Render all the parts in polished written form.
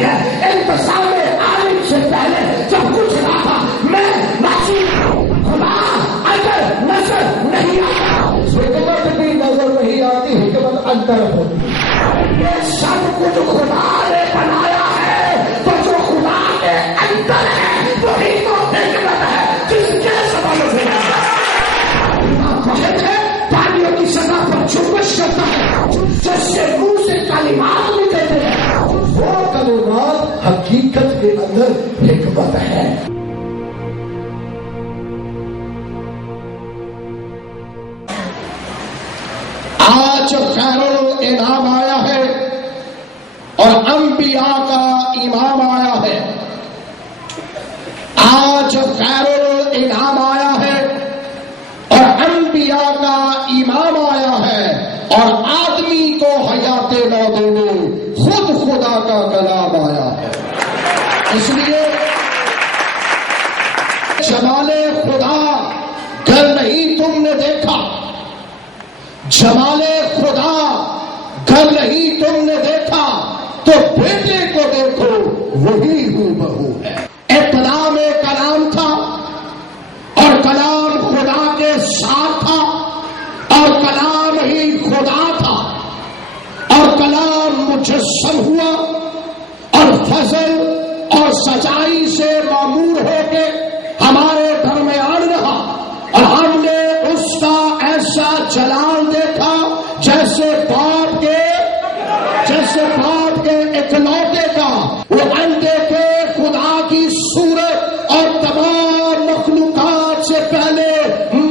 جاتی ہے. انتظام عالم سے پہلے جب کچھ رہا تھا میں معصوم خدا اگر نظر نہیں آتا. حکمت بھی نظر نہیں آتی, حکمت اندر ہوتی. یہ سب کچھ خدا نے بنایا ہے, تو جو خدا کے اندر ہے وہی تو حکمت ہے جس کے سبب سے پانیوں کی سطح پر چمبش کرتا ہے, جس سے منہ سے کلمات نکلتے ہیں, وہ کلمات حقیقت کے اندر حکمت ہے. آج خیر الانعام آیا ہے اور انبیاء کا امام آیا ہے. آج خیر الانعام آیا ہے اور انبیاء کا امام آیا ہے, اور آدمی کو حیات نو دینے خود خدا کا کلام آیا ہے. اس لیے جمال خدا گر نہیں تم نے دیکھا, جمال خدا گر نہیں تم نے دیکھا, تو بیٹے کو دیکھو وہی ہو بہو ہے. ابتدا میں کلام تھا اور کلام خدا کے ساتھ تھا, اور کلام ہی خدا تھا, اور کلام مجسم ہوا اور فضل اور سچائی سے معمور ہو کے ہمارے درمیان رہا, اور ہم نے اس کا ایسا جلال دیکھا جیسے باپ کے اکلوتے کا. وہ اندیکھے خدا کی صورت اور تمام مخلوقات سے پہلے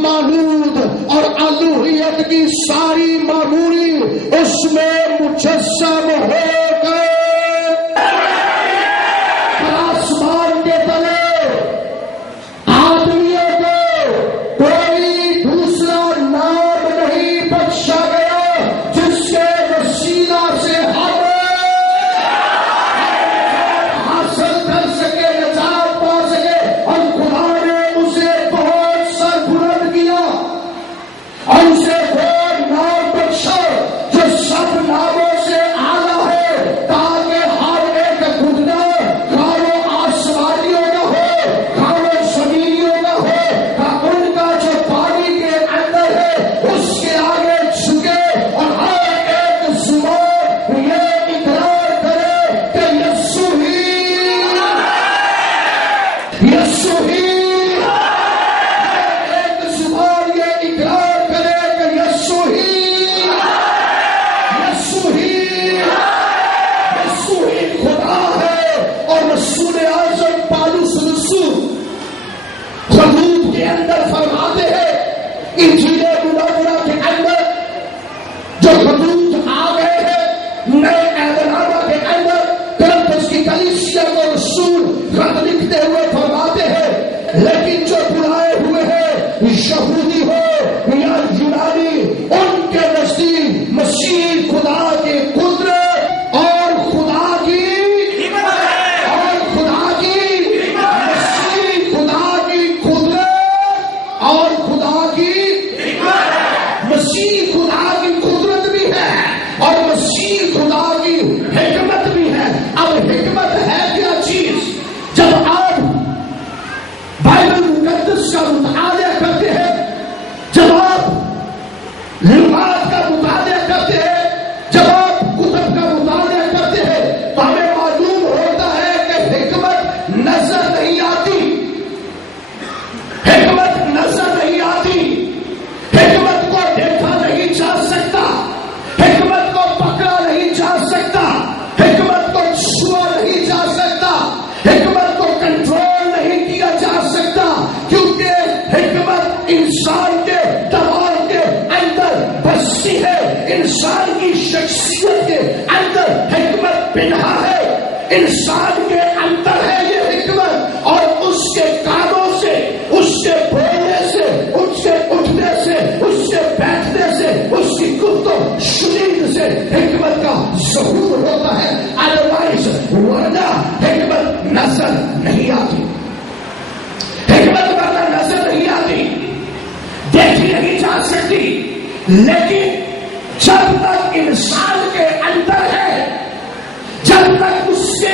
معبود اور الوہیت کی ساری معموری اس میں مجسم ہو گئے. آسمان کے تلے آدمیوں کو کوئی دوسرا نام نہیں بخشا گیا جس کے وسیلہ سے ہم حاصل کر سکے, نجات پا سکے. اور خدا نے اسے بہت سر بلند کیا اور اسے وہ نام بخشا جو سب ناموں سے اعلیٰ ہے, تاکہ ہر ایک گھٹنا خواہ وہ آسمانیوں کا ہو خواہ وہ زمینیوں کا ہو خواہ ان کا جو پانی کے اندر ہے اس کے آگے جھکے, اور ہر ایک زبان یہ اقرار کرے کہ یسوع ہی ایک زبان یہ اقرار کرے کہ یسوع ہی خدا ہے. اور رسول اعظم پالوس رسول خلوت کے اندر فرماتے ہیں, انجیل منورہ کے اندر جو خلوت آ گئے ہیں نئے اعلانامہ کے اندر, کرنتھس کی کلیسیا کو رسول خط لکھتے ہوئے فرماتے ہیں, لیکن جو بلائے ہوئے ہیں یہودی ہو یا یونانی, ان کے نزدیک مسیح خدا کی قدرت اور خدا کی مسیح خدا کی قدرت اور خدا کی مسیح خدا کی قدرت بھی ہے اور مسیح خدا کی حکمت بھی ہے. اب حکمت ہے کیا چیز؟ جب آپ بائبل مقدس کا مطالعہ کرتے ہیں, جب آپ لغات کا مطالعہ کرتے ہیں, جب آپ کتب کا مطالعہ کرتے ہیں, تو ہمیں معلوم ہوتا ہے کہ حکمت نظر نہیں آتی, حکمت نظر نہیں آتی, حکمت کو دیکھا نہیں جا سکتا, حکمت کو پکڑا نہیں جا سکتا, حکمت کو چھوا نہیں جا سکتا, حکمت کو کنٹرول نہیں کیا جا سکتا, کیونکہ حکمت انسان کے دماغ کے اندر بستی ہے, انسان کی شخصیت کے اندر حکمت پنہا ہے, انسان کے اندر ہے یہ حکمت, اور اس کے کاموں سے, اس کے بولنے سے, اس کے اٹھنے سے, اس کے بیٹھنے سے, اس کی گفتگو شنید سے حکمت کا ظہور ہوتا ہے. ادروائز ورنہ حکمت نظر نہیں آتی, حکمت ورنہ نظر نہیں آتی, دیکھی نہیں جا سکتی. لیکن جب تک انسان کے اندر ہے, جب تک اس کے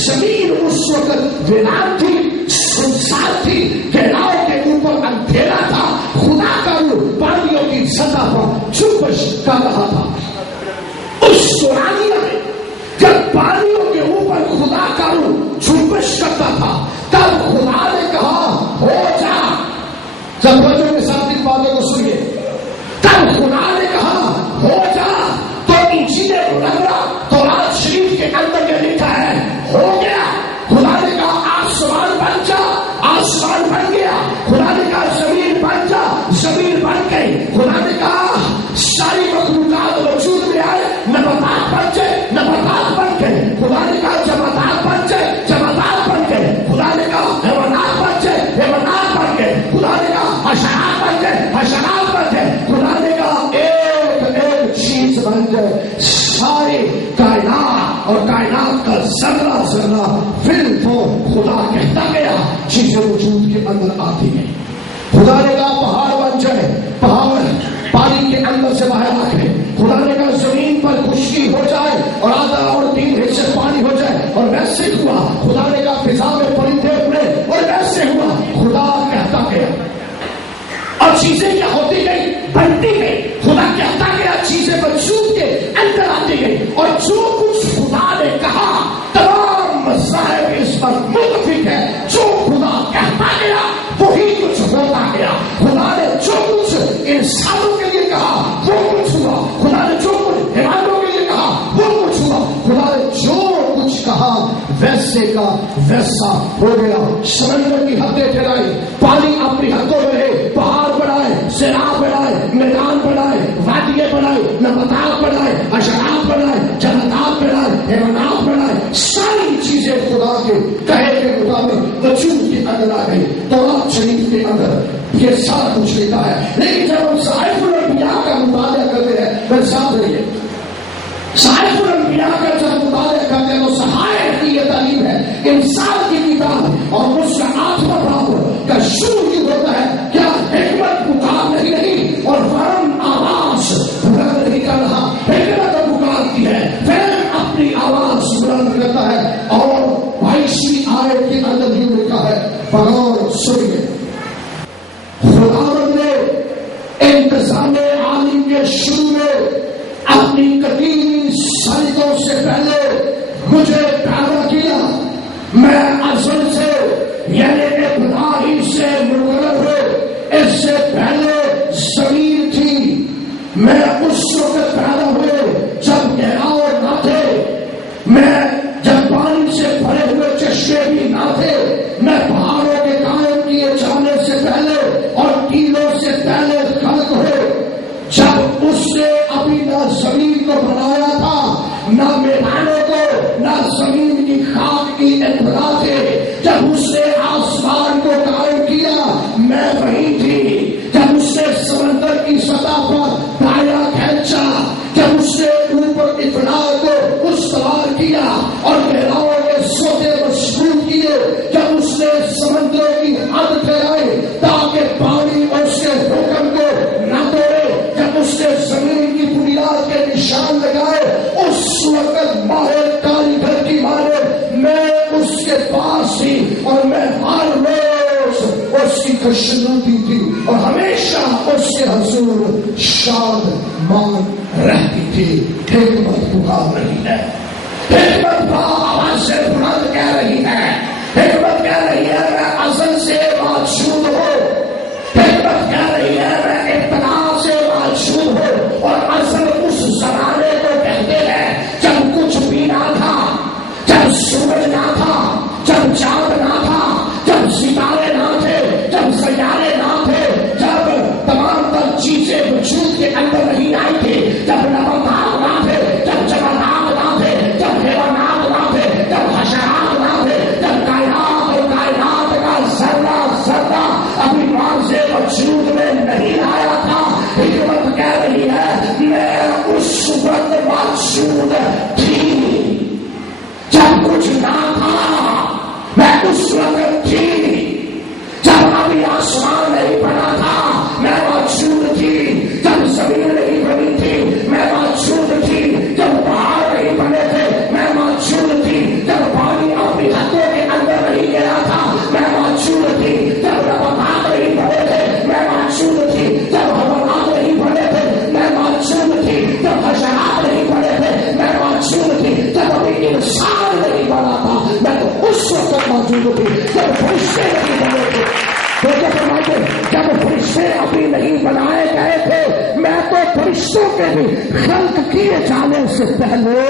زمین اس وقت ویران تھی، سنسار تھی، گہراؤ کے اوپر اندھیرا تھا، خدا کا روح پانیوں کی سطح پر چوبش کر رہا تھا۔ اس دورانیہ میں جب پانیوں کے اوپر خدا کا روح چوبش کرتا تھا تب خدا نے کہا ہو جا۔ جب بچوں کے ساتھ ان باتوں کو سنیے، تب خدا نے کہا ہو جا، تو انجیل منورہ تورات شریف کے اندر یہ لکھا ہے ہو گیا۔ خدا نے کہا آسمان بن جا، آسمان بن گیا۔ خدا نے کہا زمین بن جا، زمین بن گئی۔ خدا نے کہا ساری مخلوقات وجود میں آئے، نباتات بن جائے، نباتات بن گئے۔ خدا نے کہا جمادات بن جائے، جمادات بن گئے۔ خدا نے کہا حیوانات بن جائے، حیوانات بن گئے۔ خدا نے کہا حشرات بن جائے، حشرات بن گئے۔ خدا نے کہا ایک چیز بن جائے، ساری کائنات اور کائنات کا ذرہ ذرہ پھر تو خدا کہتا گیا، چیزیں وجود کے اندر آتی ہیں۔ خدا نے کہا پہاڑ بن جائے، پہاڑ پانی کے اندر سے باہر آ گئے۔ خدا نے کہا زمین پر خشکی ہو جائے اور آدھا اور 3 حصے پانی ہو جائے، اور ویسے ہوا۔ خدا نے کہا فضا میں پرندے اڑے اور ویسے ہوا۔ خدا کہتا گیا اور چیزیں کیا ہوتی گئی، بنتی گئی۔ خدا کہتا گیا، چیزیں وجود کے اندر آتی گئی، اور جو کچھ خدا نے کہا تمام مذاہب اس پر متفق ہے۔ جو خدا کہتا گیا وہی کچھ ہوتا گیا۔ خدا نے جو کچھ انسانوں کے لیے کہا وہ کچھ ہوا۔ خدا نے جو کچھ حیوانوں کے لیے کہا وہ کچھ ہوا۔ خدا نے جو کچھ کہا ویسے کا ویسا ہو گیا۔ سمندر کی حدیں ٹھہرائی، پانی اپنی حدوں میں رہے، پہاڑ بڑھائے، سیلاب بڑھائے، میدان بڑھائے، وادیاں بڑھائے، نباتات بڑھائے، حشرات بڑھائے، جنات بڑھائے، حیوانات بڑھائے۔ ساری چیزیں خدا کے کہے کے مطابق وجود کے اندر آ گئی۔ تورات شریف کے اندر یہ سارا کچھ لکھا ہے۔ لیکن جب ہم صحائف الانبیاء کا مطالعہ کرتے ہیں، میں ساتھ رہیے، صحائف الانبیاء کا جب مطالعہ کرتے ہیں تو صحائف کی یہ تعلیم ہے، انسان کی کتاب اور اس کا آٹھواں باب کا شروع یہ ہوتا ہے کیا حکمت پکار نہیں اور فرم آواز بلند نہیں کر رہا، حکمت پکارتی ہے، فرم اپنی آواز بلند کرتا ہے۔ اور 22ویں آیت کے اندر یہ لکھا ہے، بغور سنیے، خداوند نے انتظام عالم کے شروع میں اپنی قدیم سالتوں سے پہلے مجھے پیدا کیا۔ میں ازل سے یعنی ابتدا ہی سے مقرر ہو، اس سے پہلے زمین تھی۔ میں اس وقت پیدا ہوئے جب گہراؤ نہ تھے، میں جب پانی سے بھرے ہوئے چشمے بھی نہ تھے، میں پہاڑوں کے قائم کیے جانے سے پہلے اور ٹیلوں سے پہلے خلق ہو۔ جب اس نے ابھی نہ زمین کو بنایا تھا، نہ میدانوں کو، نہ زمین کی خاک کی ابتدا تھے۔ جب اس نے آسمان کو قائم کیا، میں وہیں تھی۔ جب اس نے سمندر کی سطح پر دائرہ کھینچا، جب اس نے اوپر ابتدا کو استوار کیا اور گہراؤں کے سوتے مضبوط کیے، جب اس نے سمندروں کی حد ٹھہرائی تاکہ پانی اس کے حکم کو نہ توڑے، جب اس نے زمین کی بنیاد کے نشان لگائے، اس وقت ماہر کاریگر کی مانند میں اس کے پاس تھی اور میں ہر روز اس کی خوشنودی تھی اور ہمیشہ اس کے حضور شاد مان رہتی تھی۔ حکمت پکار رہی ہے، حکمت آواز سے بلند کہہ رہی ہے، حکمت کہہ رہی ہے میں ازل سے موجود ہوں، حکمت کہہ رہی ہے میں ابتدا سے موجود ہوں۔ اور ازل اس زمانے کو کہتے ہیں جب کچھ بھی نہ تھا، جب سورج نہ تھا، جب چاند نہ تھا، جب ستارے نہ تھے، جب سیارے نہ تھے، جب تمام تر چیزیں وجود کے اندر نہیں آئی تھی، جب نباتات نہ تھے، جب جمادات نہ تھے، جب حیوانات نہ تھے، جب حشرات نہ تھے، جب کائنات اور کائنات کا ذرہ ذرہ ابھی واضح وجود میں نہیں آیا تھا۔ حکمت کہہ رہی ہے میں اس وقت موجود تھی جب کچھ نہ تھا، میں اس وقت تھی جب ابھی آسمان نہیں بنا تھا، میں موجود تھی جب زمین نہیں بنی تھی، میں موجود تھی جب پہاڑ نہیں بنے تھے، میں موجود تھی جب پانی موجود تھی جب فرشتے نہیں بنے تھے. جب فرشتے ابھی نہیں بنائے گئے تھے میں تو فرشتوں کے بھی خلق کیے جانے سے پہلے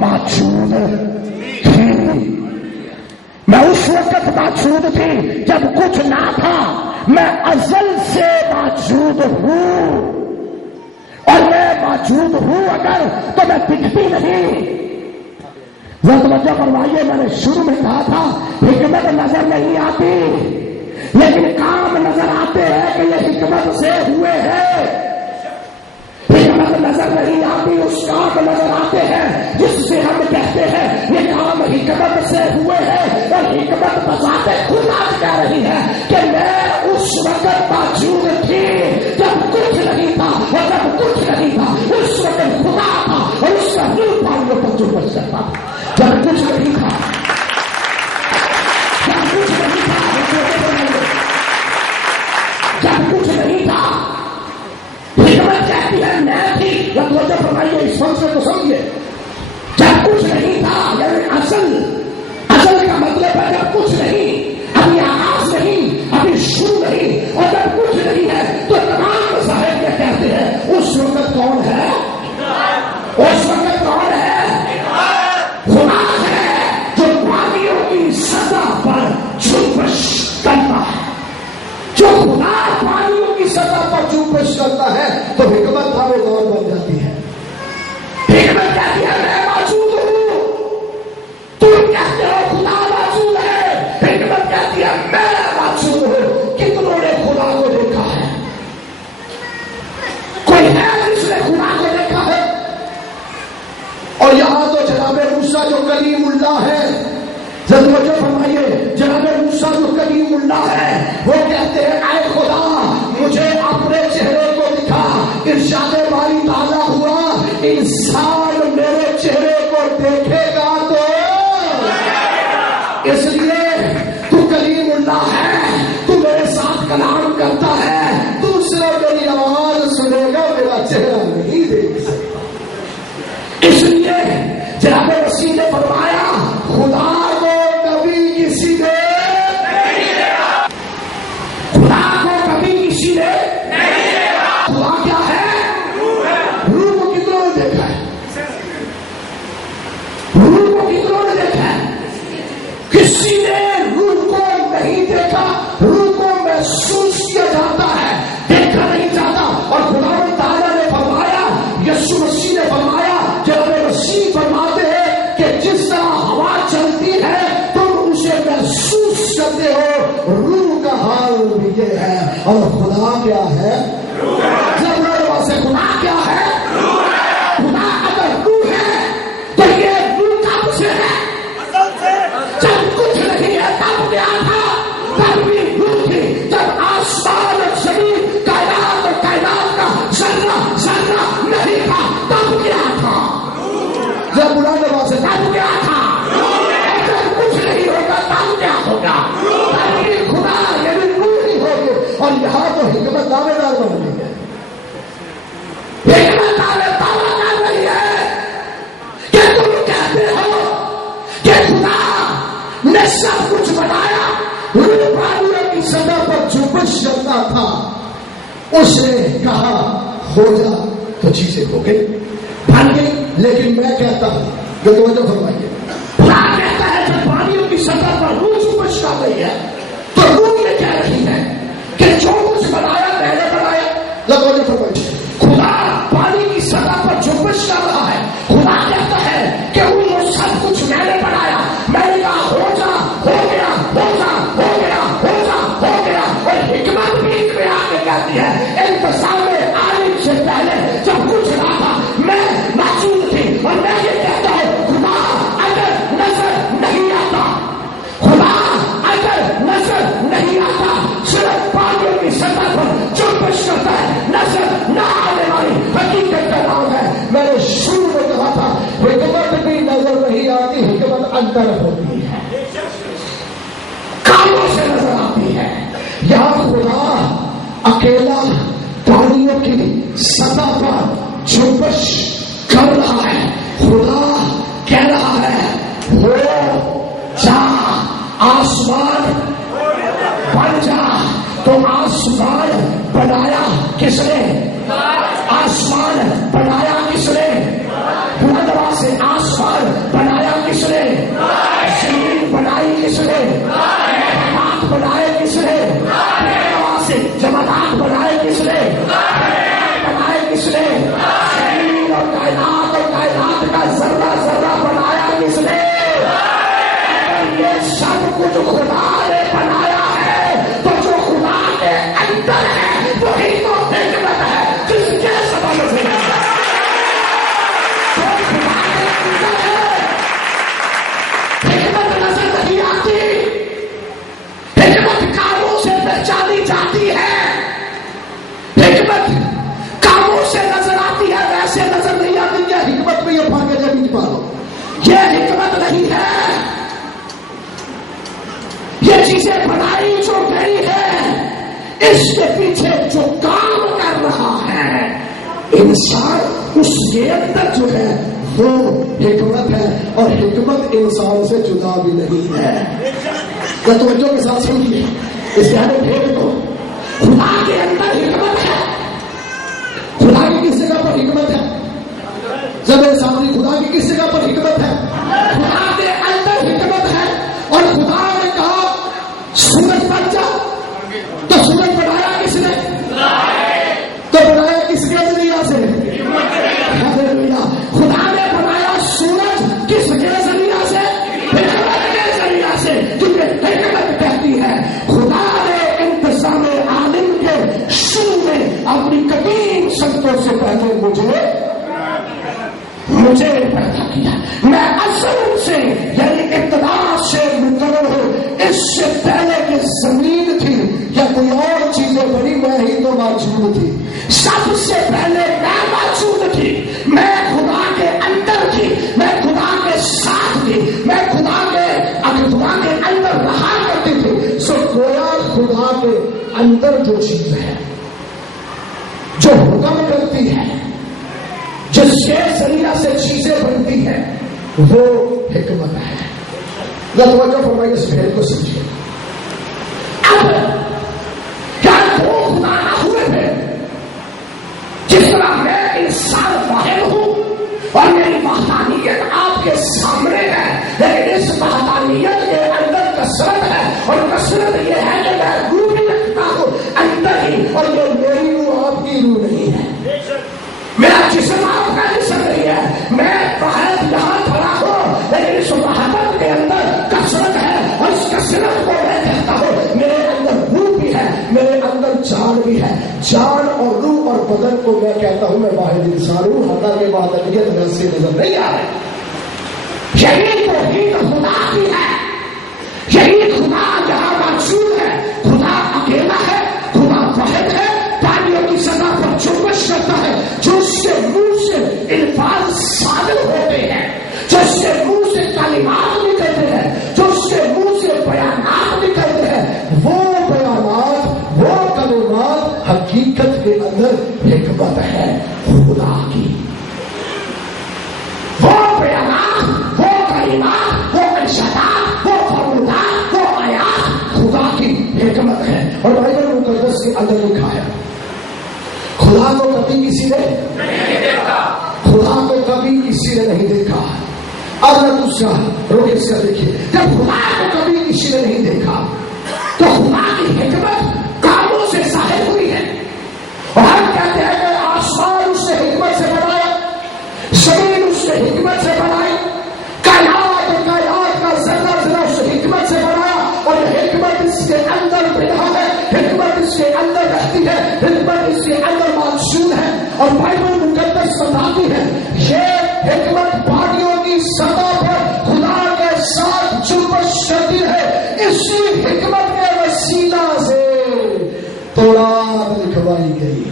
موجود تھی. میں اس وقت موجود تھی جب کچھ نہ تھا. میں ازل سے موجود ہوں اور میں موجود ہوں اگر تو میں دکھتی نہیں. توجہ فرمائیے, میں نے شروع میں کہا تھا حکمت نظر نہیں آتی لیکن کام نظر آتے ہیں کہ یہ حکمت سے ہوئے ہیں. حکمت نظر نہیں آتی, اس کام نظر آتے ہیں جس سے ہم کہتے ہیں یہ کام حکمت سے ہوئے ہیں. اور حکمت بذات خود آج کہہ رہی ہے کہ میں اس وقت موجود تھی جب کچھ نہیں تھا, اور جب کچھ نہیں تھا اس وقت خدا تھا اور اس کا روح پاؤں پر جو بچ سکتا تھا. جب کچھ نہیں تھا, جب کچھ نہیں تھا, جب کچھ نہیں تھا حکمت کہتی ہے میں تھی. جب توجہ فرمائیے اس فلسفے کو سمجھیے. جب کچھ نہیں تھا یعنی اصل کا مطلب ہے جب کچھ نہیں, ابھی آغاز نہیں, ابھی شروع نہیں, اور جب کچھ نہیں ہے تو تمام مذاہب یہ کہتے ہیں اس وقت کون ہے, اس وقت کون ہے, خدا ہے جو پانیوں کی سطح پر جنبش کرتا ہے. جو خدا پانیوں کی سطح پر جنبش کرتا ہے تو حکمت کا وہ دور بن جاتی ہے. حکمت کہتی ہے میں موجود ہوں, تم کہتے ہو خدا موجود ہے. حکمت کہتی ہے میں موجود ہوں. کتنوں نے خدا کو دیکھا ہے؟ کوئی ہے جس نے خدا کو دیکھا ہے؟ اور یہاں تو جناب موسیٰ جو کلیم اللہ ہے, توجہ فرمائیے, جناب موسیٰ جو کلیم اللہ ہے وہ کہتے ہیں اے خدا مجھے اپنے چہرے کو دکھا. ارشاد باری تعالیٰ ہوا انسان میرے چہرے کو دیکھے گا تو, اس لیے تو کلیم اللہ ہے, تو میرے ساتھ کلام کرتا ہے, دوسرا میری آواز سنے گا میرا چہرہ نہیں دیکھ سکتا. اس لیے جناب مسیح نے فرمایا خدا کو کبھی کسی نے نہیں دیکھا, خدا کو کبھی کسی نے نہیں دیکھا. خدا کیا ہے؟ روح کو کتنوں نے دیکھا ہے؟ روح کو کتنوں نے دیکھا ہے؟ کسی نے روح کو نہیں دیکھا. روح کو محسوس کیا جاتا ہے, دیکھا نہیں جاتا. اور خدا تعالیٰ نے فرمایا, یسوع مسیح نے فرمایا, جناب مسیح فرماتے ہیں کہ جس طرح ہوا چلتی ہے تم اسے محسوس کرتے ہو, روح کا حال بھی یہ ہے. اور خدا کیا ہے؟ سے خدا کیا ہے؟ خدا اگر روح ہے تو یہ روح کب سے ہے؟ جب کچھ نہیں ہے تب کیا تھا؟ تب بھی روح تھی. جب آسمان اور زمین کائنات اور کائنات کا ذرہ ذرہ نہیں تھا تب کیا تھا؟ جب بلانے واسطے تب کیا تھا؟ جب کچھ نہیں ہوگا تب کیا ہوگا؟ تب بھی خدا یعنی روح ہی ہوگی. اور یہاں تو حکمت دعوے دار بن گئی ہے. حکمت دعویٰ کر رہی ہے کہ تم کہتے ہو کہ خدا نے سب کچھ بنایا, روح پانیوں کی سطح پر جنبش کرتا تھا, اس نے کہا ہو جا تو چیزیں ہو گئی, بن گئی. لیکن میں کہتا ہوں جو توجہ فرمائیے, خدا کہتا ہے جب پانیوں کی سطح پر روح جنبش کر رہی ہے تو روح یہ کہہ رہی ہے کہ جو کچھ بنایا میں نے بنایا. توجہ فرمائیے, خدا پانی کی سطح پر جنبش کر رہا ہے. خدا کہتا ہے کہ وہ سب کچھ میں نے بنایا. میں نے کہا ہو جا, ہو گیا, ہو جا, ہو گیا, ہو جا, ہو گیا. اور حکمت بھی میں آ کے کہتی ہے انتظام عالم سے پہلے جب کچھ نہ تھا میں موجود تھی. اور میں یہ کہتا ہوں خدا اگر نظر نہیں آتا, خدا اگر نظر نہیں آتا, صرف پانیوں کی سطح پر جنبش کرتا ہے, نظر نہ آنے والی حقیقت کا نام ہے. میں نے شروع میں کہا تھا حکمت بھی نظر نہیں آتی, حکمت اندر ہوتی ہے, کاموں سے نظر آتی ہے. یہاں خدا اکیلا پانیوں کی سطح پر جنبش کر رہا ہے. خدا کہہ رہا ہے ہو جا, آسمان آسمان بن جا. تو آسمان بنایا کس نے؟ آسمان بنایا کس نے؟ بلند آواز سے آسمان بنایا کس نے؟ زمین بنائی کس نے؟ ہاتھ بنائے کس نے؟ بلند آواز سے جمادات بنائے کس نے؟ بنائے کس نے؟ زمین اور کائنات کا ذرہ ذرہ بنایا کس نے؟ یہ سب کچھ خدا نے بنایا ہے. تو جو خدا کے اندر ہے وہی تو حکمت ہے جس کے سبب سے خدا کے اندر ہے. حکمت نظر نہیں آتی, حکمت کاموں سے پہچانی جاتی ہے. حکمت کاموں سے نظر آتی ہے, ویسے نظر نہیں آتی. کیا حکمت میں یہ بھاگے جب بیچ پا لو, یہ حکمت نہیں ہے. یہ چیزیں بنائی جو گئی ہے, اس کے پیچھے جو کام کر رہا ہے انسان, اس کے اندر جو ہے وہ حکمت ہے. اور حکمت انسان سے جدا بھی نہیں ہے. توجہ کے ساتھ سنیے, اس یعنی بھیڑ کو خدا کے اندر حکمت ہے. خدا کی کس جگہ پر حکمت ہے؟ زمین سامنے خدا کی کس جگہ پر حکمت ہے؟ خدا کے اندر حکمت ہے. اور خدا نے کہا سورج بن جا, تو سورج بنایا کس نے؟ تو بنایا کس کے ذریعہ سے؟ خدا نے بنایا سورج کس کے ذریعہ سے؟ حکمت کے ذریعہ سے. کیونکہ حکمت کہتی ہے خدا نے انتظام عالم کے شروع میں اپنی قدیم سنتوں سے پہلے مجھے پیدا کیا. میں اصل سے یعنی ابتدا سے مقرر ہوں. اس سے پہلے کہ زمین تھی یا کوئی اور چیزیں بڑی, میں ہی تو موجود تھی. سب سے پہلے میں موجود تھی. میں خدا کے اندر تھی, میں خدا کے ساتھ تھی, میں خدا کے اندر رہا کرتی تھی. سو گویا خدا کے اندر جو چیز ہے جو حکم کرتی ہے, جس کے ذریعہ سے چیزیں بنتی ہیں, وہ حکمت ہے. توجہ فرمائیے, اس بھیڑ کو سمجھیے. اب کیا دو خدا نہ ہوئے تھے؟ جس طرح میں انسان واحد ہوں اور میری وحدانیت آپ کے سامنے ہے, لیکن اس وحدانیت کے اندر کثرت ہے, اور کثرت یہ ہے کہ میں روح بھی رکھتا ہوں اندر ہی, اور یہ میری روح آپ کی روح نہیں ہے. میرا جسم آپ کا جسم نہیں ہے. میں واحد یہاں کھڑا ہوں, لیکن اس وحدت کے اندر کثرت ہے, اور اس کثرت کو میں کہتا ہوں میرے اندر روح بھی ہے, میرے اندر جان بھی ہے. جان اور روح اور بدن کو میں کہتا ہوں میں واحد انسان ہوں. حالانکہ وحدانیت ویسے نظر نہیں آ رہی. یہی توحید خدا کی ہے, یہی خدا جہاں موجود ہے. خدا اکیلا ہے, خدا واحد ہے. پانیوں کی سطح پر جنبش کرتا ہے, جو اس کے منہ سے الفاظ صادر ہوتے ہیں, جو اس کے منہ سے کلمات نکلتے ہیں, جو اس کے منہ سے بیانات نکلتے ہیں, وہ بیانات, وہ کلمات حقیقت کے اندر حکمت ہے خدا کی. وہ بیانات, وہ کلمات, وہ ارشادات, وہ فرمودات, وہ آیات خدا کی حکمت ہے. اور بائبل مقدس کے اندر لکھا ہے خدا کو کبھی کسی نے نہیں دیکھا, خدا کو کبھی کسی نے نہیں دیکھا. اب دوسرا روک سے دیکھیے, جب خدا کو کبھی کسی نے نہیں دیکھا تو خدا کی حکمت کاموں سے ظاہر ہوئی ہے. اور ہم کہتے ہیں کہ آسمان اس نے حکمت سے بنایا, زمین اس نے حکمت سے بنائی, کائنات کا ذرہ ذرہ اس نے حکمت سے بنایا, اور حکمت اس کے اندر بنا ہے, حکمت اس کے اندر رہتی ہے, حکمت اس کے اندر موجود ہے. اور بائبل مقدس بتاتی ہے یہ حکمت باڈیوں کی سطح پر خدا کے ساتھ جنبش کرتی ہے. اسی حکمت کے وسیلہ سے تورات لکھوائی گئی.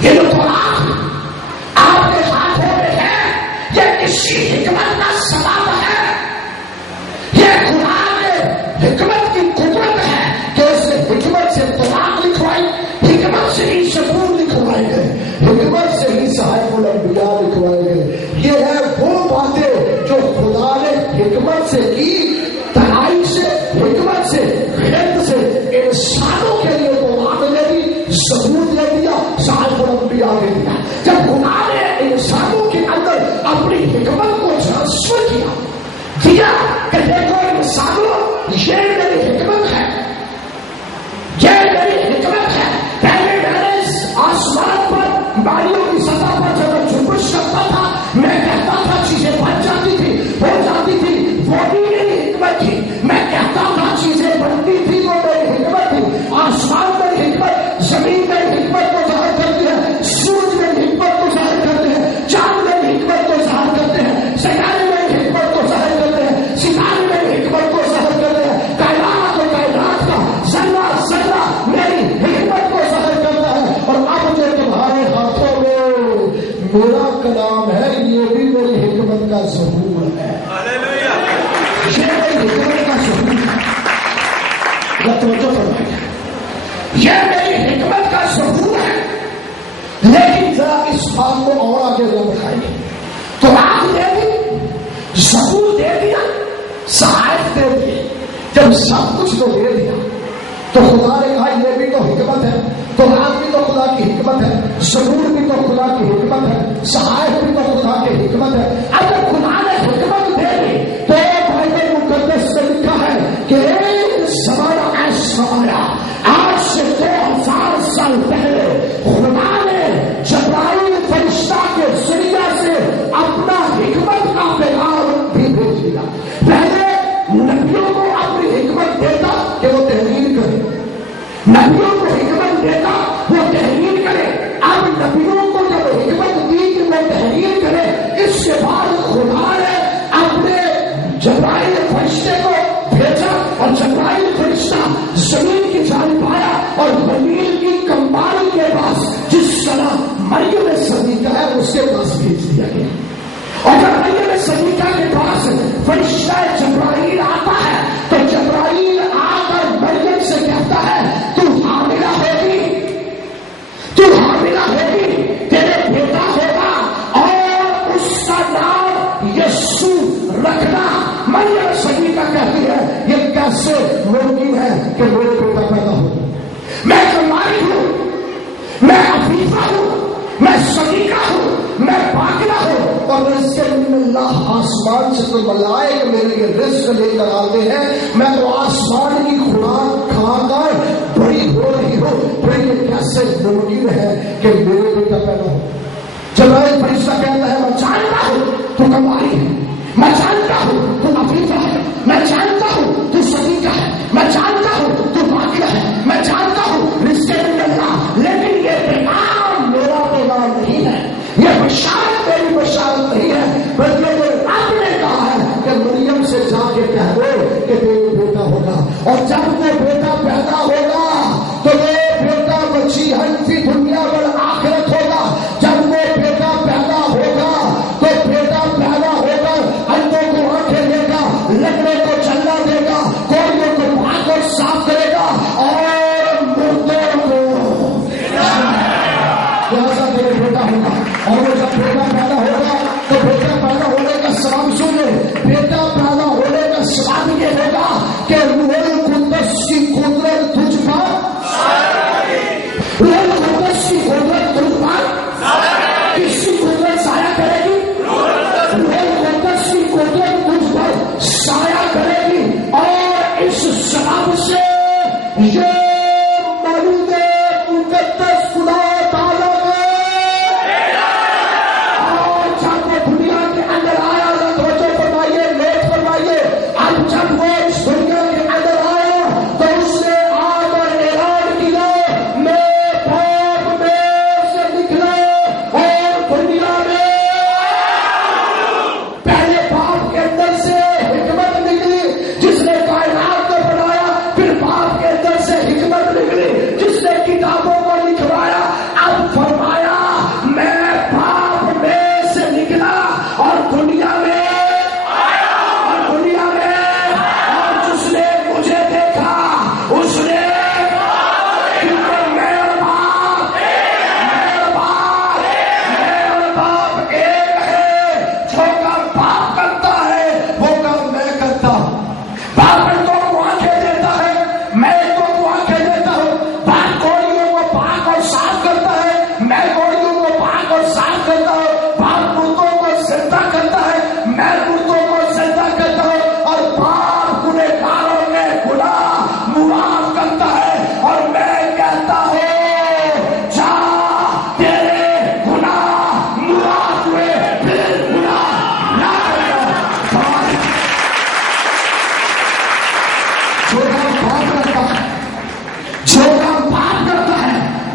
یہ جو تورات آپ کے ہاتھوں میں ہے, یہ اسی حکمت کا سبب ہے. یہ خدا نے حکمت کی قدرت ہے کہ اس نے حکمت سے تورات لکھوائی, حکمت سے ہی زبور لکھوائے گئے, حکمت سے ہی صحائف الانبیاء لکھوائے گئے. یہ ہے وہ باتیں جو خدا نے حکمت سے کی, تنہائی سے یہ میری حکمت کا ثبوت ہے. لیکن ذرا اس بات کو اور آگے نہ بڑھائیے. تو آگ دے دی, ثبوت دے دیا, صحائف دے دی. جب سب کچھ تو دے دیا تو خدا نے کہا یہ بھی تو حکمت ہے, تو آگ بھی تو خدا کی حکمت ہے, ثبوت بھی تو خدا کی حکمت ہے, صحائف بھی تو خدا کی حکمت ہے. اگر خدا نے حکمت دے دی تو بائبل مقدس سے لکھا ہے کہ زمانہ ایسا آیا, آج سے 2000 سال پہلے خدا نے جبرائیل فرشتہ کے ذریعے سے اپنا حکمت کا پیغام بھی بھیج دیا. پہلے نبیوں کو اپنی حکمت دیتا کہ وہ تحریر کرے, نبیوں کو حکمت دیتا وہ تحریر کرے. اب نبیوں کو جب حکمت دی کہ وہ تحریر کرے, اس کے بعد خدا نے اپنے جبرائیل فرشتے کو بھیجا اور جبرائیل فرشتہ زمین کی جانب آیا اور خلیل کی کمبال کے پاس جس طرح مریم صدیقہ ہے اس کے پاس بھیج دیا گیا. اور جب مریم صدیقہ کے پاس فرشتہ جبرائیل آتا ہے تو جبرائیل آ کر مریم سے کہتا ہے تو حاملہ ہوگی, تو حاملہ ہوگی, تیرے بیٹا ہوگا اور اس کا نام یسوع رکھنا. مریم صدیقہ کہتی ہے یہ کیسے ممکن ہے کہ میرے بیٹا پیدا ہو؟ میں کماری ہوں, میں عفیفہ ہوں, میں صدیقہ ہوں, میں پاکلہ ہوں, اور رزق من اللہ, آسمان سے تو ملائکہ میرے لیے رزق لے کر آتے ہیں. میں تو آسمان کی خوراک کھا کر بڑی ہو رہی ہوں, تو یہ کیسے ممکن ہے کہ میرے بیٹا پیدا ہو؟ جبرائیل فرشتہ کہتا ہے میں جانتا ہوں تو کماری ہے, میں جانتا ہوں تو عفیفہ ہے, میں جانتا ہوں تو صدیقہ ہے, میں جانتا ہوں تو پاکلہ ہے, میں جانتا ہوں رزق من اللہ. لیکن یہ پیغام میرا پیغام نہیں ہے, یہ بشارت میری بشارت نہیں ہے, بلکہ یہ رب نے کہا ہے کہ مریم سے جا کے کہہ دو کہ تیرا بیٹا ہوگا, اور جب وہ بیٹا پیدا ہوگا تو وہ بیٹا بچی فی دنیا بل آخرت ہوگا. جب وہ بیٹا پیدا ہوگا تو بیٹا پیدا ہوگا اندھوں کو آنکھیں دے گا, لکڑے کو چلنا دے گا, کوڑیوں کو پاک اور صاف کرے گا, اور مردوں کو لہذا تیرے بیٹا ہوگا. اور وہ جب بیٹا پیدا ہوگا تو بیٹا پیدا ہونے کا سبب سنو, بیٹا پیدا ہونے کا سبب یہ ہوگا کہ روح القدس کی قدرت تجھ پر, روح القدس کی قدرت تجھ پر, کس کی قدرت سایہ کرے گی؟ روح القدس کی قدرت تجھ پر سایہ کرے گی. اور اس سبب سے یہ مولود مقدس خدا تعالیٰ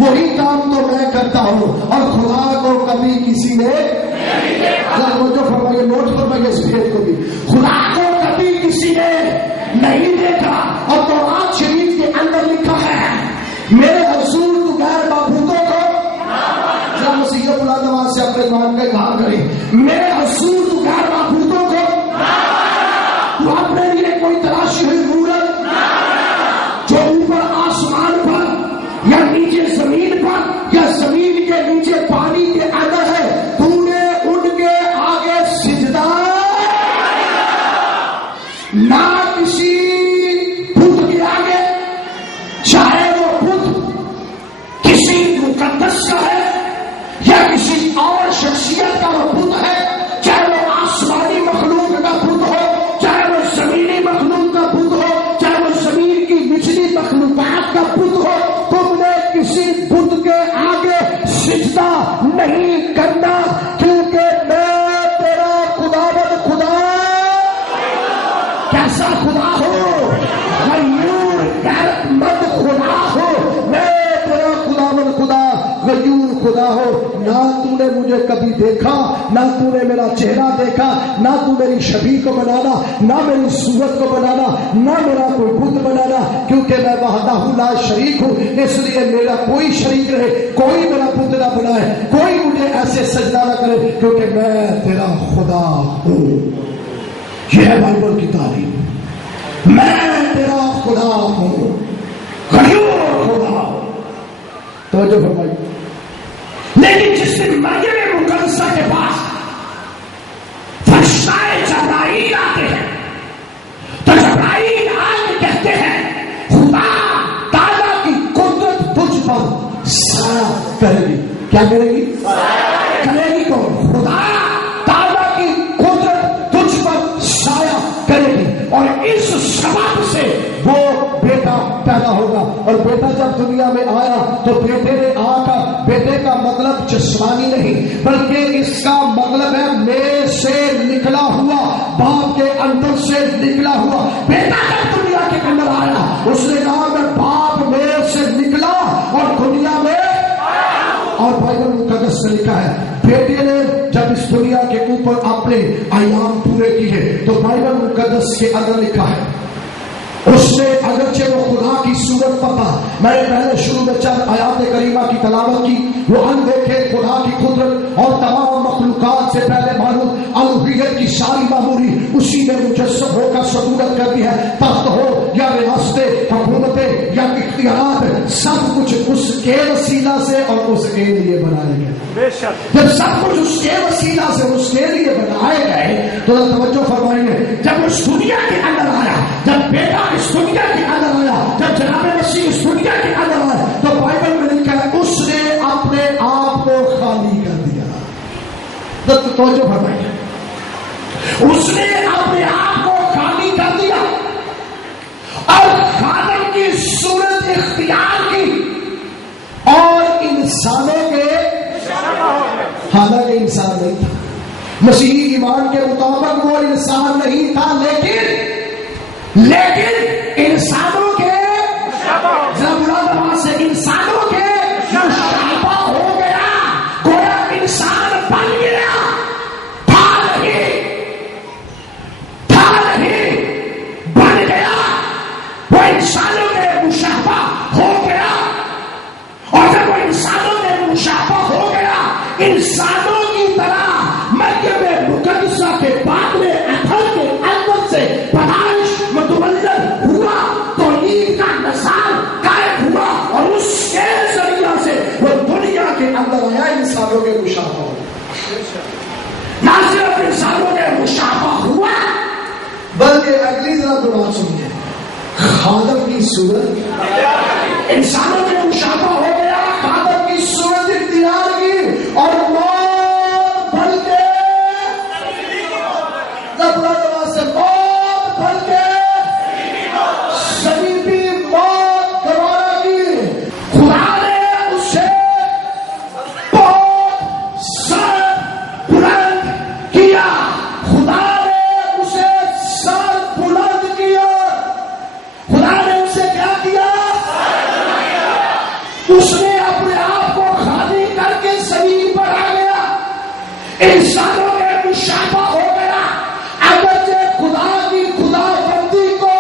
وہی کام تو میں کرتا ہوں اور خدا کو کبھی کسی نے جو فرمائیے نوٹ فرمائیے اس بھید کو بھی خدا کو کبھی کسی نے نہیں دیکھا. اور قرآن شریف کے اندر لکھا ہے میرے حضور تو غیر معبودوں کو ذرا مسیحیت بلند آواز سے اپنے ایمان کا اظہار کریں میرے حضور تو غیر معبودوں کو تو اپنے لیے کوئی تلاشی ہوئی مورت جو اوپر آسمان پر کبھی دیکھا، نہ تو نے میرا چہرہ دیکھا، نہ تو میری شبیہ کو بنانا، نہ میری صورت کو بنانا، نہ میرا کوئی بت بنانا، کیونکہ میں وحدہ لا شریک ہوں، اس لیے میرا کوئی شریک رہے، کوئی میرا بت نہ بنائے، کوئی مجھے ایسے سجدہ نہ کرے، کیونکہ میں تیرا خدا ہوں۔ یہ ہے بائبل کی تعلیم، میں تیرا خدا ہوں، غیور خدا ہوں۔ توجہ فرمائیے۔ لیکن جس دن مریم مقدسہ کے پاس فرشتہ جبرائیل آتے ہیں تو جبرائیل آ کے کہتے ہیں خدا تعالیٰ کی قدرت تجھ پر سایہ کرے گی۔ کیا کرے گی؟ کرے گی کون؟ خدا تعالیٰ کی قدرت تجھ پر سایہ کرے گی، اور اس سبب سے وہ بیٹا پیدا ہوگا۔ اور بیٹا جب دنیا میں آیا تو بیٹے نے آ کر، بیٹے کا مطلب جسمانی نہیں بلکہ اس کا مطلب ہے میں سے نکلا ہوا، باپ کے اندر سے نکلا ہوا۔ بیٹا جب دنیا کے اندر آیا اس نے کہا میں باپ میں سے نکلا اور دنیا میں، اور بائبل مقدس سے لکھا ہے بیٹے نے جب اس دنیا کے اوپر اپنے ایام پورے کیے تو بائبل مقدس کے اندر لکھا ہے اس نے اگرچہ وہ خدا کی صورت پر تھا، میں نے پہلے شروع میں چند آیات کریمہ کی تلاوت کی، وہ اندیکھے خدا کی قدرت اور تمام مخلوقات سے پہلے معلوم الوہیت کی ساری معمولی اسی میں مجسم ہو کر صدورت کرتی ہے۔ تخت ہو یا ریاستیں، حکومتیں یا اختیارات، سب کچھ اس کے وسیلہ سے اور اس کے لیے بنائے گئے۔ جب سب کچھ اس کے وسیلہ سے اس کے لیے بنائے گئے تو توجہ فرمائیے، جب اس دنیا کے اندر آیا، جب بیٹا اس دنیا کے اندر آیا، جب جناب مسیح اس دنیا کے اندر آیا تو بائبل میں لکھا ہے اس نے اپنے آپ کو خالی کر دیا۔ توجہ فرمائیے، اس نے اپنے آپ کو خالی کر دیا اور خادم کی صورت اختیار کی، اور انسانوں کے، حالانکہ انسان نہیں تھا، مسیحی ایمان کے مطابق وہ انسان نہیں تھا، لیکن انسانوں کے، سے انسانوں کے مشابہ ہو گیا، گویا انسان بن گیا، تھا نہیں بن گیا، وہ انسانوں کے مشابہ ہو گیا، اور جب وہ انسانوں کے مشابہ ہو گیا، انسانوں کی طرح مریم مقدسہ کے بعد میں اتھر کے اندر سے پیدائش متولد ہوا، توحید کا نظام قائم ہوا، اور اس کے ذریعہ سے وہ دنیا کے اندر آیا، انسانوں کے مشابہ ہوا۔ نہ صرف انسانوں کے مشابہ ہوا بلکہ اگلی طرف بات سنیے، خادم کی صورت، انسانوں کے مشابہ ہو گیا، خادم کی صورت اختیار کی، اور موت بلکہ سے موت بلکہ صلیبی موت گوارا کی۔ خدا نے اسے بہت سر بلند کیا، خدا نے اسے سر بلند کیا، خدا نے اسے کیا کیا؟ اس نے اپنے آپ کو خالی کر کے زمین پر آ گیا، انسانوں کے مشابہ ہو گیا، اگرچہ خدا کی خدا بندی کو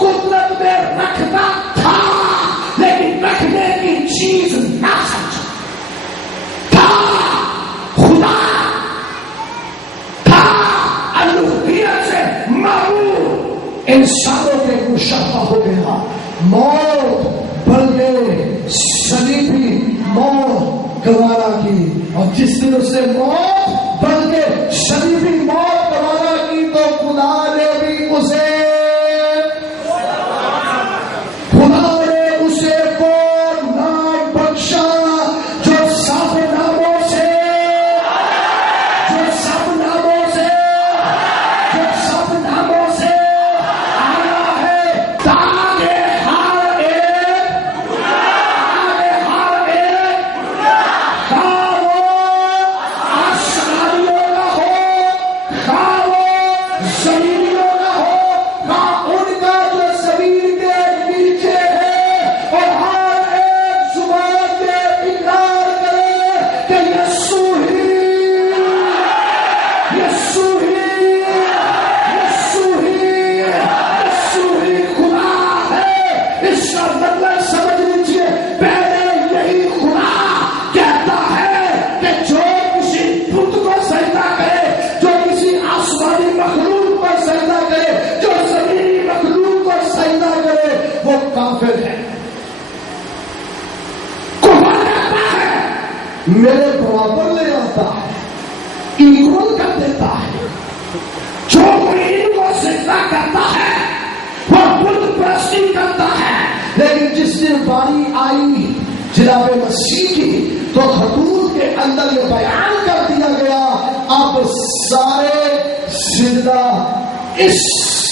قدرت میں رکھتا تھا لیکن رکھنے کی چیز نہ سمجھا تھا، خدا تھا، الوہیت سے معمور انسانوں کے مشابہ ہو گیا، موت بلکہ صلیبی موت گوارا کی، اور جس دن اسے موت بلکہ صلیبی موت گوارا کی تو خدا نے بھی اسے وہ نام بخشا جو سب ناموں سے آیا ہے، تاکہ ہر ایک کا وہ کافر ہے، کفر کرتا ہے، میرے برابر لے آتا ہے، ایکول کر دیتا ہے۔ جو کوئی ان کو سجدہ کرتا ہے وہ بت پرستی کرتا ہے، لیکن جس دن باری آئی جناب مسیح کی تو خطوط کے اندر یہ بیان کر دیا گیا اب سارے سجدہ اس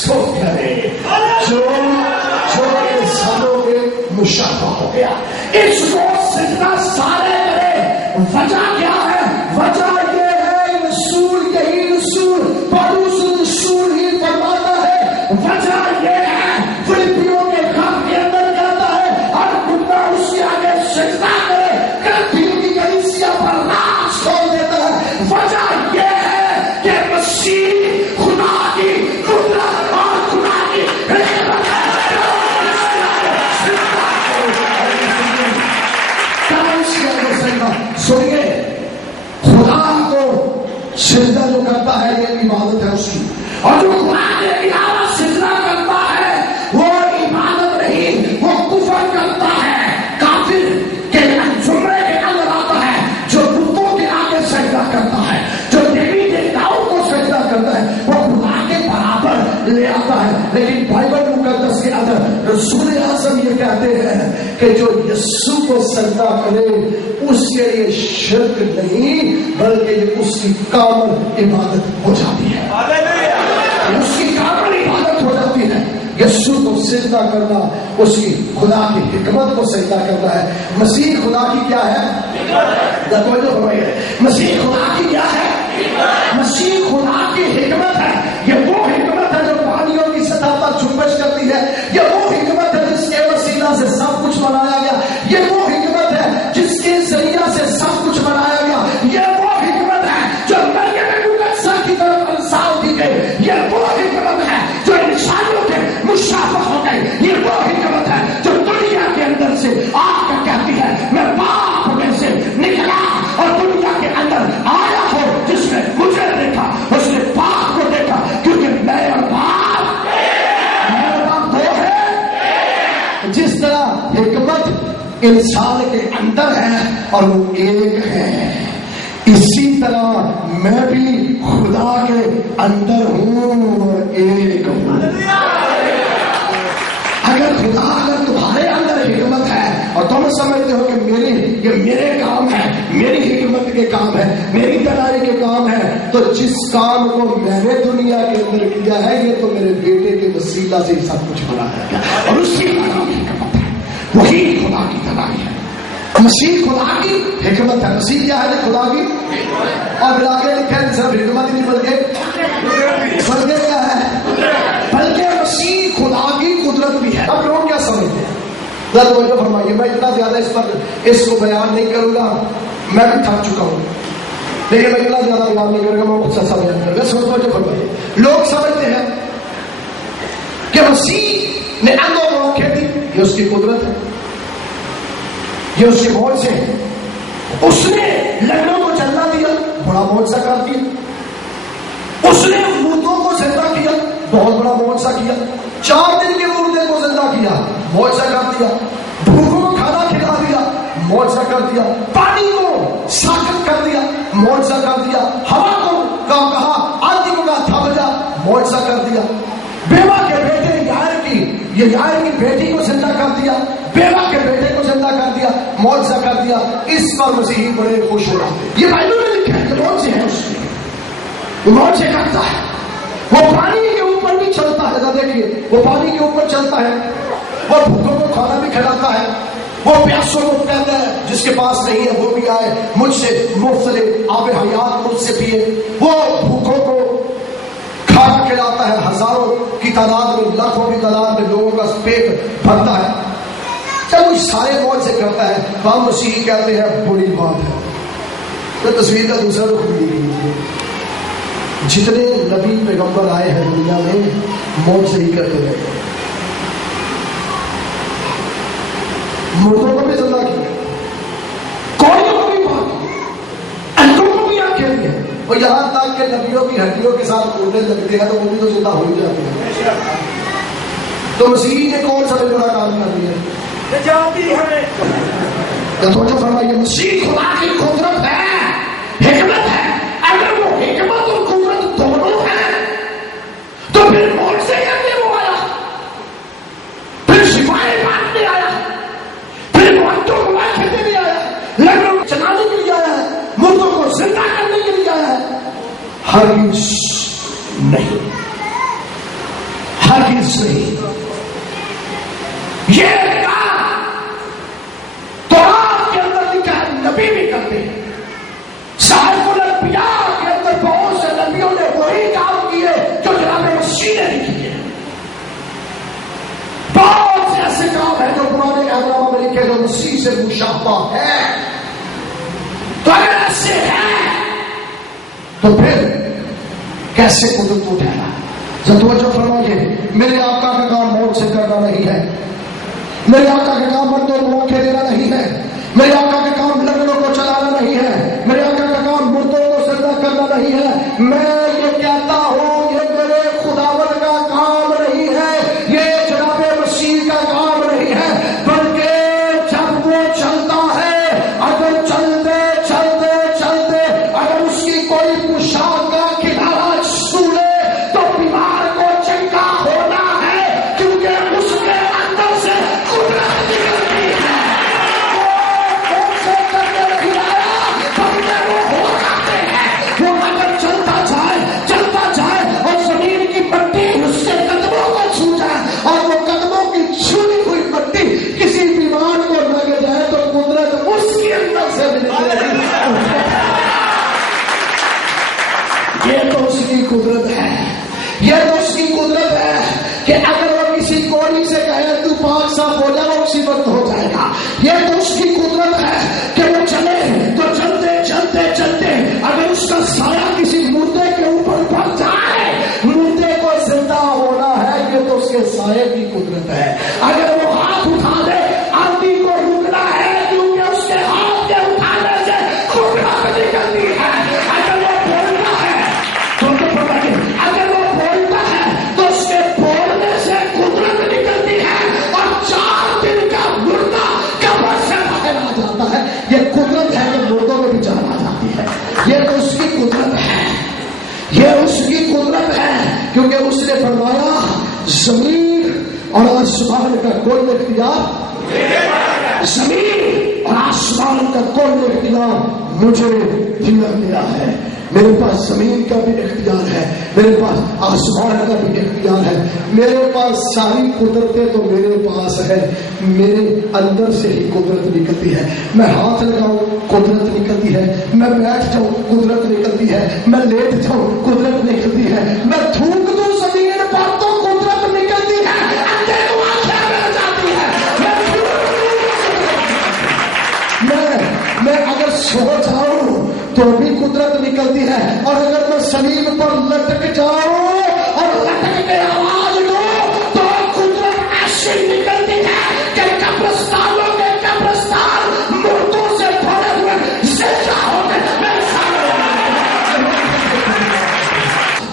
کو کرے جو انسانوں کے مشابہ ہو گیا، اس کو سجدہ سارے کرے۔ وجہ کیا ہے؟ وجہ یہ ہے رسول یہی رسول پولس رسول ہی فرماتا ہے، وجہ یہ ہے فلپیوں کے خط کے اندر کہتا ہے اور بندہ اس کے آگے سجدہ کرے کرنٹھیوں کی کلیسیا پر راز کھول دیتا ہے۔ وجہ یہ ہے کہ مسیح خدا کی قدرت اور خدا کی حکمت ہے۔ سنیے، خدا کو سجدہ جو کرتا ہے یہ عبادت ہے اس کی، اور جو خدا کے علاوہ سجدہ کرتا ہے وہ عبادت نہیں، وہ کفر کرتا ہے، کافر کے زمرے کے اندر آتا ہے، جو بتوں کے آگے سجدہ کرتا ہے، جو دیوی دیوتاؤں کو سجدہ کرتا ہے وہ خدا کے برابر لے آتا ہے۔ لیکن بائبل مقدس کے اندر رسول اعظم یہ کہتے ہیں کہ جو یسوع کو سجدہ کرے اس کے لیے شرک نہیں بلکہ یہ اس کی کامل عبادت ہو جاتی ہے، اس کی کامل عبادت ہو جاتی ہے۔ یسوع کو سجدہ کرنا اس کی خدا کی حکمت کو سجدہ کرتا ہے۔ مسیح خدا کی کیا ہے؟ مسیح خدا کی کیا ہے؟ مسیح خدا کی حکمت ہے۔ یہ وہ حکمت ہے جو پانیوں کی سطح پر جنبش کرتی ہے، یہ وہ حکمت ہے جس کے وسیلہ سے سب کچھ بنایا گیا، یہ وہ حکمت ہے جس کے ذریعہ سے سب کچھ بنایا گیا، یہ وہ حکمت ہے جو مریم مقدسہ کی طرف ارسال کی گئی، یہ وہ حکمت ہے جو انسانوں کے مشابہ ہو گئی، یہ وہ حکمت ہے جو دنیا کے اندر سے آ کر کہتی ہے میں باپ میں سے نکلا اور دنیا کے اندر آیا ہوں، جس نے مجھے دیکھا اس نے باپ کو دیکھا، کیونکہ میرا باپ دو ہے۔ جس طرح حکمت انسان کے اندر ہے اور وہ ایک ہے، اسی طرح میں بھی خدا کے اندر ہوں اور ایک ہوں۔ اگر تمہارے اندر حکمت ہے اور تم سمجھتے ہو کہ یہ میرے کام ہے، میری حکمت کے کام ہے، میری تیاری کے کام ہے، تو جس کام کو میں نے دنیا کے اندر کیا ہے یہ تو میرے بیٹے کے وسیلہ سے سب کچھ بنایا گیا اور اسی کا نام حکمت ہے، وہی خدا کی تیاری ہے۔ مسیح خدا کی حکمت ہے۔ مسیح کیا ہے؟ خدا کی، اور آگے لکھا ہے صرف حکمت نہیں بلکہ کیا ہے؟ بلکہ مسیح خدا کی قدرت بھی ہے۔ اب لوگ کیا سمجھتے ہیں؟ ذرا توجہ فرمائیے، میں اتنا زیادہ اس کو بیان نہیں کروں گا، میں بھی تھک چکا ہوں، لیکن میں اتنا زیادہ بیان نہیں کروں گا، میں بہت سا بیان کروں گا۔ توجہ فرمائیے، لوگ سمجھتے ہیں کہ مسیح نے اندھوں کو آنکھیں دی، یہ اس کی قدرت ہے، یہ اس کے معجزے ہیں۔ اس نے لنگڑوں کو چلنا دیا، بڑا معجزہ کر دیا۔ اس نے مردوں کو زندہ کیا، بہت بڑا معجزہ کیا۔ 4 دن کے مردے کو زندہ کیا، معجزہ کر دیا۔ بھوکوں کو کھانا کھلا دیا، معجزہ کر دیا۔ پانی کو ساکت کر دیا، معجزہ کر دیا۔ ہوا کو کہا آندھی کو کہا تھم جا، معجزہ کر دیا۔ بیوہ کے بیٹے یائر کی بیٹی کو زندہ کر دیا، بیوہ کے بیٹے کو زندہ کر دیا، معجزہ کر دیا۔ اس پر مسیحی بڑے خوش ہو رہا ہے۔ یہ بائبل میں لکھا ہے کہ معجزے ہیں اس کے، وہ معجزے کرتا ہے۔ وہ پانی کے اوپر بھی چلتا ہے، دیکھیے وہ پانی کے اوپر چلتا ہے، وہ بھوکوں کو کھانا بھی کھلاتا ہے، وہ پیاسوں کو کہتا ہے جس کے پاس نہیں ہے وہ بھی آئے مجھ سے مفت لے، آب حیات مجھ سے پیے۔ وہ بھوکوں کو کھانا کھلاتا ہے، ہزاروں کی تعداد میں، لاکھوں کی تعداد میں لوگوں کا پیٹ بھرتا ہے۔ جب وہ سارے معجزے کرتا ہے تو ہم مسیح کہتے ہیں بڑی بات ہے۔ تو تصویر کا دوسرا رخ بھی ہے، جتنے نبی پیغمبر آئے ہیں دنیا میں معجزے ہی کرتے رہے، مردوں کو بھی زندہ کیا، کوڑیوں کو بھی بات کی، اندھوں کو بھی آنکھیں دی، اور یہاں تک کہ نبیوں کی ہڈیوں کے ساتھ اڑنے لگتے ہیں تو وہ بھی تو زندہ ہو ہی جاتے ہیں۔ تو مسیح نے کون سا بڑا کام کر دیا؟ نجاتی ہے. تو توجہ فرمائیے، مسیح خدا کی قدرت ہے، حکمت ہے. اگر وہ حکمت اور قدرت دونوں ہیں تو پھر موت سے کرتے وہ آیا، پھر شفائے بانٹنے آیا، پھر موتوں کو کھیلنے بھی آیا، لڑوں کو چلانے کے لیے آیا ہے، مردوں کو زندہ کرنے کے لیے آیا ہے. ہرگز نہیں، ہرگز نہیں. یہ کام تورات کے اندر لکھا ہے، نبی بھی کرتے ہیں. صاحب الانبیاء کے اندر بہت سے نبیوں نے وہی کام کیے جو جناب مسیح نے کیے. بہت سے ایسے کام ہیں جو پرانے احکام میں لکھے جو مسیح سے مشابہ ہے. تو اگر ایسے ہیں تو پھر کیسے قدرت کو ٹھہرا؟ توجہ فرمائیے، میرے آقا کا کام موت سے کرنا نہیں ہے، میرے آقا کا کام مردوں کو موقع دینا نہیں ہے، میرے آقا کا کام لنگڑوں کو چلانا نہیں ہے، میرے آقا کا کام مردوں کو زندہ کرنا نہیں ہے. میں یہ کہتا ہوں یہ میرے خداوند کا کام نہیں ہے، یہ جناب مسیح کا کام نہیں ہے، بلکہ جب وہ چلتا ہے، اگر چلتے چلتے چلتے اگر اس کی کوئی پوشاک کا کنارہ چھو لے تو بیمار کو چنگا ہونا ہے، کیونکہ اس کے اندر سے قدرت نکلتی ہے. وہ اگر چلتا جائے اور زمین کی مٹی اس کے قدموں کو چھو جائے اور وہ قدموں کی چھوئی ہوئی مٹی کسی بیمار کو لگ جائے تو قدرت اس کے اندر سے نکلے. یہ تو اس کی قدرت ہے، یہ تو اس کی قدرت ہے کہ اگر وہ کسی کوڑی سے کہے تو پاک صاف ہو جائے وہ اسی وقت ہو جائے گا. یہ تو اس کی قدرت ہے کہ وہ چلے تو چلتے چلتے چلتے اگر اس کا سایہ کسی مردے کے اوپر پڑ جائے مردے کو زندہ ہونا ہے. یہ تو اس کے سایہ کی قدرت ہے. اگر وہ ہاتھ اٹھا دے آندھی کو رکنا ہے کیونکہ اس کے ہاتھ کے اٹھانے سے قدرت نکلتی ہے. اگر وہ بولنا ہے اگر وہ بولتا ہے تو اس کے بولنے سے قدرت نکلتی ہے اور 4 دن کا مردہ قبر سے باہر آ جاتا ہے. یہ قدرت ہے کہ مردوں میں بھی جان آ جاتی ہے. یہ تو اس کی قدرت ہے، یہ اس کی قدرت ہے، کیونکہ اس نے فرمایا زمین اور آسمان کا کوئی اختیار، زمین اور آسمان کا کوئی اختیار مجھے دیا گیا ہے. میرے پاس زمین کا بھی اختیار ہے، میرے پاس آسمان کا بھی اختیار ہے، میرے پاس ساری قدرتیں تو میرے پاس ہے. میرے اندر سے ہی قدرت نکلتی ہے. میں ہاتھ لگاؤں قدرت نکلتی ہے، میں بیٹھ جاؤں قدرت نکلتی ہے، میں لیٹ جاؤں قدرت نکلتی ہے، میں تھوک دوں زمین پر تو قدرت نکلتی ہے. اندھے کو آنکھیں مل جاتی ہے. میں اگر سو جاؤں تو بھی قدرت نکلتی ہے، اور اگر میں زمین پر لٹک جاؤں اور لٹک کے آواز دوں تو قدرت ایسی نکلتی ہے کہ قبرستانوں کے قبرستان مردوں سے بھرے ہوئے زندہ ہوتے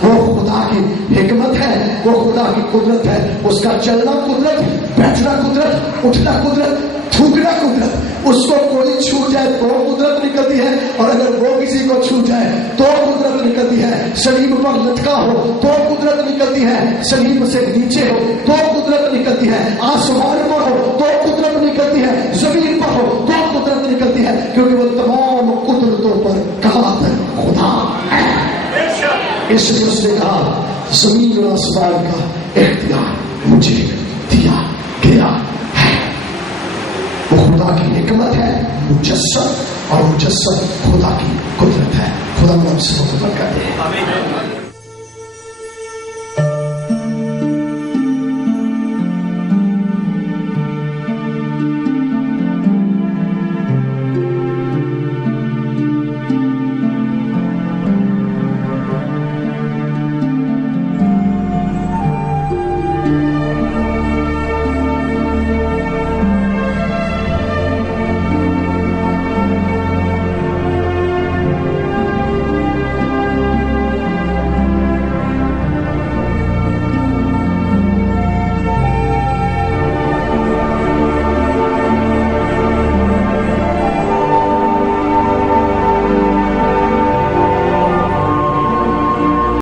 وہ خدا کی حکمت ہے، وہ خدا کی قدرت ہے. اس کا چلنا قدرت، بیٹھنا قدرت، اٹھنا قدرت، تھوکنا قدرت. اس کو کوئی چھو جائے تو قدرت نکلتی ہے، اور اگر وہ کسی کو چھو جائے تو قدرت نکلتی ہے. صلیب پر لٹکا ہو تو قدرت نکلتی ہے، صلیب سے نیچے ہو تو قدرت نکلتی ہے، آسمان پر ہو تو قدرت نکلتی ہے، زمین پر ہو تو قدرت نکلتی ہے، کیونکہ وہ تمام قدرتوں پر قادر خدا ہے. اس لیے اس نے کہا زمین اور آسمان کا اختیار مجھے دیا گیا ہے. وہ خدا کی حکمت ہے مجسم، اور مجسم خدا کی قدرت ہے. خدا ہم سے برکت دے.